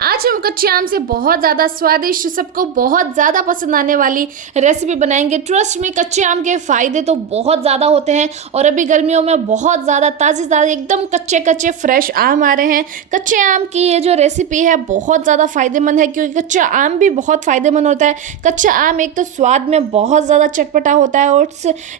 आज हम कच्चे आम से बहुत ज़्यादा स्वादिष्ट, सबको बहुत ज़्यादा पसंद आने वाली रेसिपी बनाएंगे। ट्रस्ट में कच्चे आम के फ़ायदे तो बहुत ज़्यादा होते हैं और अभी गर्मियों में बहुत ज़्यादा ताज़े ताज़े एकदम कच्चे कच्चे फ्रेश आम आ रहे हैं। कच्चे आम की ये जो रेसिपी है बहुत ज़्यादा फ़ायदेमंद है, क्योंकि कच्चा आम भी बहुत फ़ायदेमंद होता है। कच्चा आम एक तो स्वाद में बहुत ज़्यादा चटपटा होता है और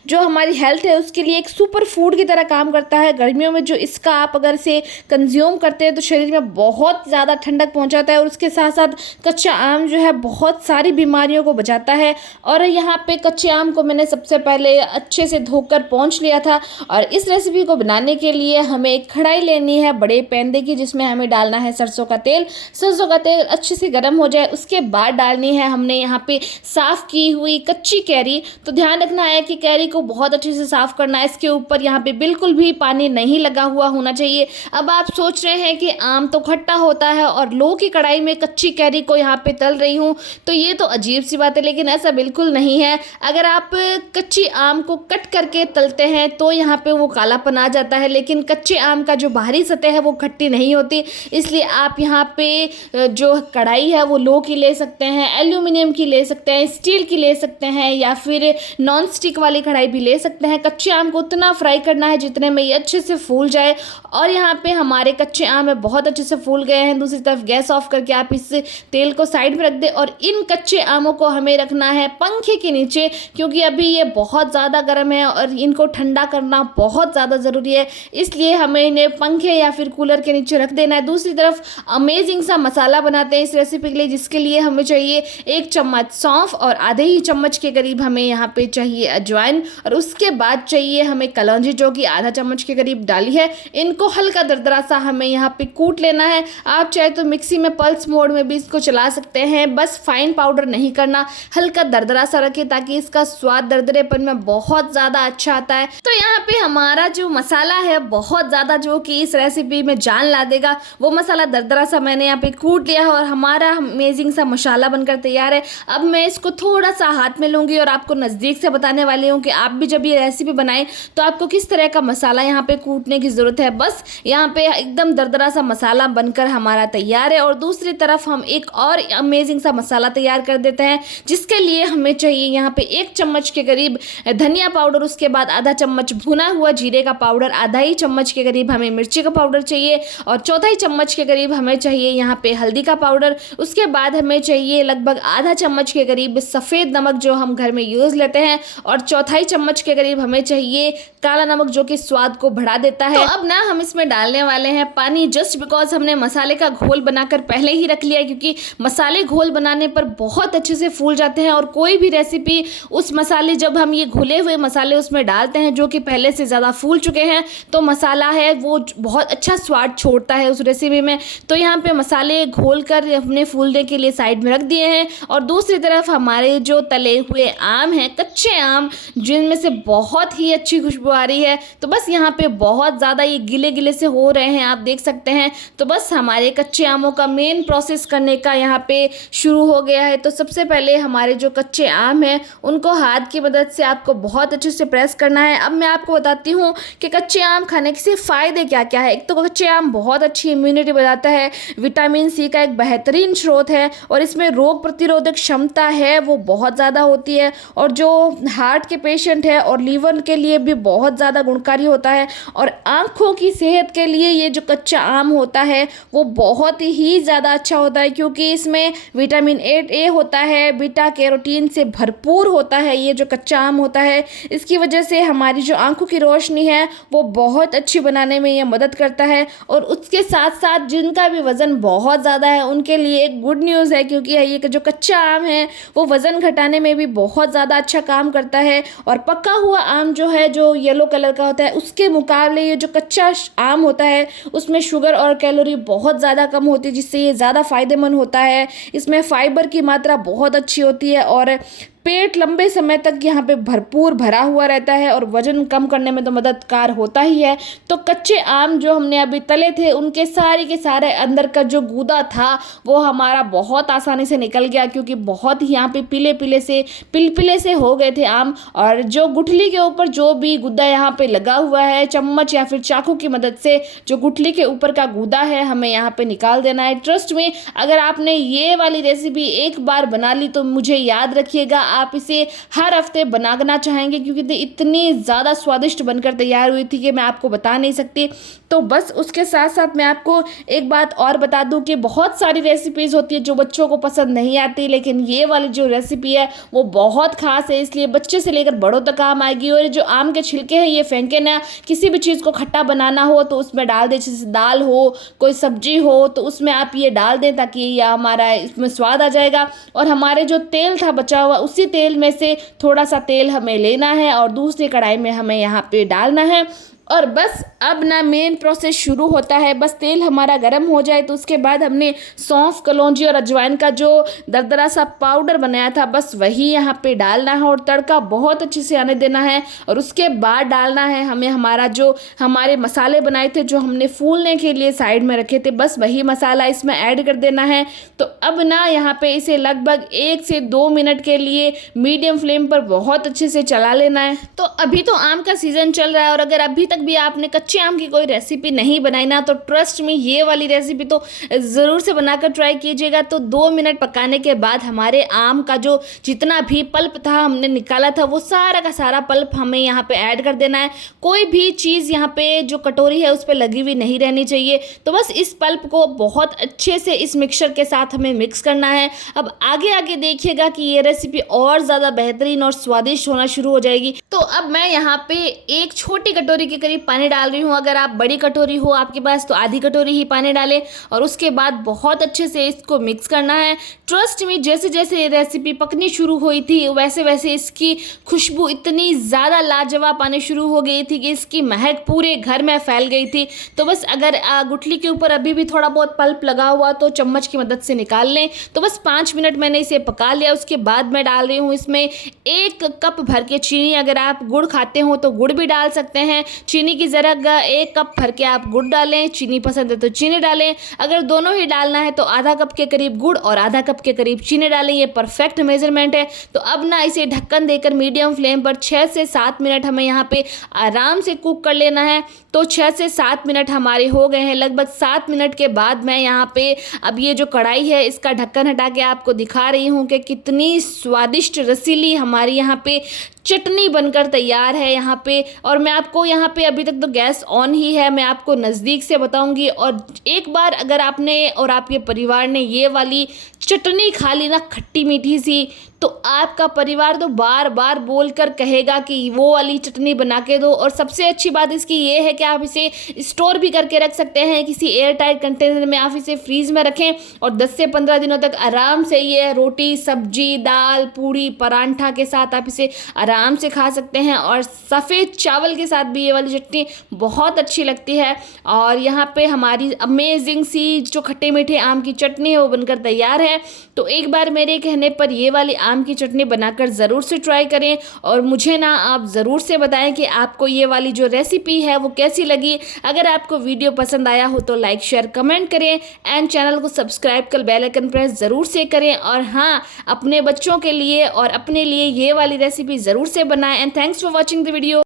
जो हमारी हेल्थ है उसके लिए एक सुपर फूड की तरह काम करता है। गर्मियों में जो इसका आप अगर से कंज्यूम करते हैं तो शरीर में बहुत ज़्यादा ठंडक पहुंचाता है और उसके साथ साथ कच्चा आम जो है बहुत सारी बीमारियों को बचाता है। और यहाँ पे कच्चे आम को मैंने सबसे पहले अच्छे से धोकर पोंछ लिया था और इस रेसिपी को बनाने के लिए हमें एक कढ़ाई लेनी है बड़े पैंदे की, जिसमें हमें डालना है सरसों का तेल। सरसों का तेल अच्छे से गर्म हो जाए उसके बाद डालनी है हमने यहाँ पे साफ़ की हुई कच्ची कैरी। तो ध्यान रखना है कि कैरी को बहुत अच्छे से साफ़ करना है। इसके ऊपर यहाँ पे बिल्कुल भी पानी नहीं लगा हुआ होना चाहिए। अब आप सोच रहे हैं कि आम तो खट्टा होता है और लो की कढ़ाई में कच्ची कैरी को यहाँ पे तल रही हूँ, तो ये तो अजीब सी बात है, लेकिन ऐसा बिल्कुल नहीं है। अगर आप कच्ची आम को कट करके तलते हैं तो यहाँ पे वो कालापन आ जाता है, लेकिन कच्चे आम का जो बाहरी सतह है वो खट्टी नहीं होती। इसलिए आप यहाँ पे जो कढ़ाई है वो लो की ले सकते हैं, एल्यूमिनियम की ले सकते हैं, स्टील की ले सकते हैं या फिर नॉन स्टिक वाली कढ़ाई भी ले सकते हैं। कच्चे आम को उतना फ्राई करना है जितने में ये अच्छे से फूल जाए। और यहाँ पे हमारे कच्चे आम है बहुत अच्छे से फूल गए हैं। दूसरी तरफ गैस ऑफ करके आप इस तेल को साइड में रख दें और इन कच्चे आमों को हमें रखना है पंखे के नीचे, क्योंकि अभी ये बहुत ज़्यादा गर्म है और इनको ठंडा करना बहुत ज़्यादा ज़रूरी है। इसलिए हमें इन्हें पंखे या फिर कूलर के नीचे रख देना है। दूसरी तरफ अमेजिंग सा मसाला बनाते हैं इस रेसिपी के लिए, जिसके लिए हमें चाहिए 1 चम्मच सौंफ और आधे ही चम्मच के करीब हमें यहाँ पे चाहिए अजवाइन, और उसके बाद चाहिए हमें कलौंजी जो कि आधा चम्मच के करीब डाली है। इनको हल्का दरदरा सा हमें यहाँ पे कूट लेना है। आप चाहे तो मिक्सी में पल्स मोड में भी इसको चला सकते हैं, बस फाइन पाउडर नहीं करना, हल्का दरदरा सा रखें ताकि इसका स्वाद दरदरेपन में बहुत ज़्यादा अच्छा आता है। तो यहाँ पे हमारा जो मसाला है बहुत ज़्यादा जो कि इस रेसिपी में जान ला देगा, वो मसाला दरदरा सा मैंने यहाँ पे कूट लिया है और हमारा अमेजिंग सा मसाला बनकर तैयार है। अब मैं इसको थोड़ा सा हाथ में लूँगी और आपको नज़दीक से बताने वाली हूँ कि आप भी जब ये रेसिपी बनाएं तो आपको किस तरह का मसाला यहाँ पे कूटने की ज़रूरत है। बस यहाँ पे एकदम दरदरा सा मसाला बनकर हमारा तैयार है। और दूसरी तरफ हम एक और अमेजिंग सा मसाला तैयार कर देते हैं, जिसके लिए हमें चाहिए यहाँ पे 1 चम्मच के करीब धनिया पाउडर, उसके बाद आधा चम्मच भुना हुआ जीरे का पाउडर, आधा ही चम्मच के करीब हमें मिर्ची का पाउडर चाहिए और चौथा ही चम्मच के करीब हमें चाहिए यहाँ पे हल्दी का पाउडर। उसके बाद हमें चाहिए लगभग आधा चम्मच के करीब सफ़ेद नमक जो हम घर में यूज़ लेते हैं और चौथाई चम्मच के करीब हमें चाहिए काला नमक जो कि स्वाद को बढ़ा देता है। तो अब ना हम इसमें डालने वाले हैं पानी, जस्ट बिकॉज हमने मसाले का घोल बनाकर पहले ही रख लिया, क्योंकि मसाले घोल बनाने पर बहुत अच्छे से फूल जाते हैं। और कोई भी रेसिपी उस मसाले, जब हम ये घुले हुए मसाले उसमें डालते हैं जो कि पहले से ज़्यादा फूल चुके हैं, तो मसाला है वो बहुत अच्छा स्वाद छोड़ता है उस रेसिपी में। तो यहाँ पे मसाले घोल कर हमने फूलने के लिए साइड में रख दिए हैं। और दूसरी तरफ हमारे जो तले हुए आम हैं, कच्चे आम, जिनमें से बहुत ही अच्छी खुशबू आ रही है, तो बस यहाँ पे बहुत ज़्यादा ये गिले गिले से हो रहे हैं, आप देख सकते हैं। तो बस हमारे कच्चे आमों का मेन प्रोसेस करने का यहाँ पे शुरू हो गया है। तो सबसे पहले हमारे जो कच्चे आम हैं उनको हाथ की मदद से आपको बहुत अच्छे से प्रेस करना है। अब मैं आपको बताती हूँ कि कच्चे आम खाने से फ़ायदे क्या क्या है। एक तो कच्चे आम बहुत अच्छी इम्यूनिटी बढ़ाता है, विटामिन सी का एक बेहतरीन स्रोत है और इसमें रोग प्रतिरोधक क्षमता है वो बहुत ज़्यादा होती है, और जो हार्ट के पेशेंट है और लीवर के लिए भी बहुत ज़्यादा गुणकारी होता है। और आँखों की सेहत के लिए ये जो कच्चा आम होता है वो बहुत ही ज़्यादा अच्छा होता है, क्योंकि इसमें विटामिन ए होता है, बीटा कैरोटीन से भरपूर होता है ये जो कच्चा आम होता है। इसकी वजह से हमारी जो आंखों की रोशनी है वो बहुत अच्छी बनाने में ये मदद करता है। और उसके साथ साथ जिनका भी वज़न बहुत ज़्यादा है उनके लिए एक गुड न्यूज़ है, क्योंकि ये जो कच्चा आम है वो वज़न घटाने में भी बहुत ज़्यादा अच्छा काम करता है। और पका हुआ आम जो है, जो येलो कलर का होता है, उसके मुकाबले ये जो कच्चा आम होता है उसमें शुगर और कैलोरी बहुत ज़्यादा कम होती है, जिससे ये ज़्यादा फ़ायदेमंद होता है। इसमें फाइबर की मात्रा बहुत अच्छी होती है और पेट लंबे समय तक यहाँ पे भरपूर भरा हुआ रहता है और वजन कम करने में तो मददगार होता ही है। तो कच्चे आम जो हमने अभी तले थे उनके सारे के सारे अंदर का जो गूदा था वो हमारा बहुत आसानी से निकल गया, क्योंकि बहुत ही यहाँ पे पिलपिले से हो गए थे आम। और जो गुठली के ऊपर जो भी गूदा यहाँ पे लगा हुआ है, चम्मच या फिर चाकू की मदद से जो गुठली के ऊपर का गूदा है हमें यहाँ पे निकाल देना है। ट्रस्ट में अगर आपने ये वाली रेसिपी एक बार बना ली तो मुझे याद रखिएगा आप इसे हर हफ्ते बनाना चाहेंगे, क्योंकि इतनी ज़्यादा स्वादिष्ट बनकर तैयार हुई थी कि मैं आपको बता नहीं सकती। तो बस उसके साथ साथ मैं आपको एक बात और बता दूं कि बहुत सारी रेसिपीज़ होती है जो बच्चों को पसंद नहीं आती, लेकिन ये वाली जो रेसिपी है वो बहुत खास है, इसलिए बच्चे से लेकर बड़ों तक काम आएगी। और जो आम के छिलके हैं ये फेंके ना, किसी भी चीज़ को खट्टा बनाना हो तो उसमें डाल दें, जैसे दाल हो, कोई सब्जी हो तो उसमें आप ये डाल दें ताकि ये हमारा इसमें स्वाद आ जाएगा। और हमारे जो तेल था बचा हुआ उसी तेल में से थोड़ा सा तेल हमें लेना है और दूसरी कढ़ाई में हमें यहाँ पे डालना है। और बस अब ना मेन प्रोसेस शुरू होता है। बस तेल हमारा गर्म हो जाए तो उसके बाद हमने सौंफ, कलौंजी और अजवाइन का जो दरदरा सा पाउडर बनाया था बस वही यहाँ पे डालना है और तड़का बहुत अच्छे से आने देना है। और उसके बाद डालना है हमें हमारे मसाले बनाए थे जो हमने फूलने के लिए साइड में रखे थे, बस वही मसाला इसमें ऐड कर देना है। तो अब ना यहाँ पे इसे लगभग 1 से 2 मिनट के लिए मीडियम फ्लेम पर बहुत अच्छे से चला लेना है। तो अभी तो आम का सीज़न चल रहा है और अगर अभी तक भी आपने कच्चे आम की कोई रेसिपी नहीं बनाई ना तो ट्रस्ट में ये वाली रेसिपी तो ज़रूर से बनाकर ट्राई कीजिएगा। तो 2 मिनट पकाने के बाद हमारे आम का जो जितना भी पल्प था हमने निकाला था वो सारा का सारा पल्प हमें यहाँ पे ऐड कर देना है। कोई भी चीज़ यहाँ पे जो कटोरी है उस पर लगी हुई नहीं रहनी चाहिए। तो बस इस पल्प को बहुत अच्छे से इस मिक्सचर के साथ हमें मिक्स करना है। अब आगे आगे देखिएगा कि ये रेसिपी और ज़्यादा बेहतरीन और स्वादिष्ट होना शुरू हो जाएगी। तो अब मैं यहाँ पे एक छोटी कटोरी के करीब पानी डाल रही हूँ। अगर आप बड़ी कटोरी हो आपके पास तो आधी कटोरी ही पानी डालें और उसके बाद बहुत अच्छे से इसको मिक्स करना है। ट्रस्ट में जैसे जैसे ये रेसिपी पकनी शुरू हुई थी वैसे वैसे इसकी खुशबू इतनी ज़्यादा लाजवाब आने शुरू हो गई थी कि इसकी महक पूरे घर में फैल गई थी। तो बस अगर गुठली के ऊपर अभी भी थोड़ा बहुत पल्प लगा हुआ तो चम्मच की मदद से निकाल लें। तो बस 5 मिनट मैंने इसे पका लिया। उसके बाद मैं डाल रही हूँ इसमें 1 कप भर के चीनी। अगर आप गुड़ खाते हो तो गुड़ भी डाल सकते हैं। चीनी की जगह 1 कप भर के आप गुड़ डालें, चीनी पसंद है तो चीनी डालें। अगर दोनों ही डालना है तो आधा कप के करीब गुड़ और आधा कप के करीब चीनी डालें, ये परफेक्ट मेजरमेंट है। तो अब ना इसे ढक्कन देकर मीडियम फ्लेम पर 6 से 7 मिनट हमें यहाँ पे आराम से कुक कर लेना है। तो 6 से 7 मिनट हमारे हो गए हैं। लगभग 7 मिनट के बाद मैं यहाँ पे अब ये जो कढ़ाई है इसका ढक्कन हटा के आपको दिखा रही हूँ कि कितनी स्वादिष्ट रसीली हमारी यहाँ पे चटनी बनकर तैयार है यहाँ पे। और मैं आपको यहाँ पे अभी तक तो गैस ऑन ही है, मैं आपको नज़दीक से बताऊंगी। और एक बार अगर आपने और आपके परिवार ने ये वाली चटनी खा ली ना खट्टी मीठी सी, तो आपका परिवार तो बार बार बोलकर कहेगा कि वो वाली चटनी बना के दो। और सबसे अच्छी बात इसकी ये है कि आप इसे स्टोर भी करके रख सकते हैं, किसी एयर टाइट कंटेनर में आप इसे फ्रीज में रखें और 10 से 15 दिनों तक आराम से ये रोटी, सब्जी, दाल, पूड़ी, परांठा के साथ आप इसे आराम से खा सकते हैं। और सफ़ेद चावल के साथ भी ये वाली चटनी बहुत अच्छी लगती है। और यहाँ पे हमारी अमेजिंग सी जो खट्टे मीठे आम की चटनी है वो बनकर तैयार है। तो एक बार मेरे कहने पर ये वाली आम की चटनी बनाकर ज़रूर से ट्राई करें और मुझे ना आप ज़रूर से बताएं कि आपको ये वाली जो रेसिपी है वो कैसी लगी। अगर आपको वीडियो पसंद आया हो तो लाइक, शेयर, कमेंट करें एंड चैनल को सब्सक्राइब कर बेल आइकन प्रेस ज़रूर से करें। और हाँ, अपने बच्चों के लिए और अपने लिए ये वाली रेसिपी ज़रूर से बनाएं। And thanks for watching the video.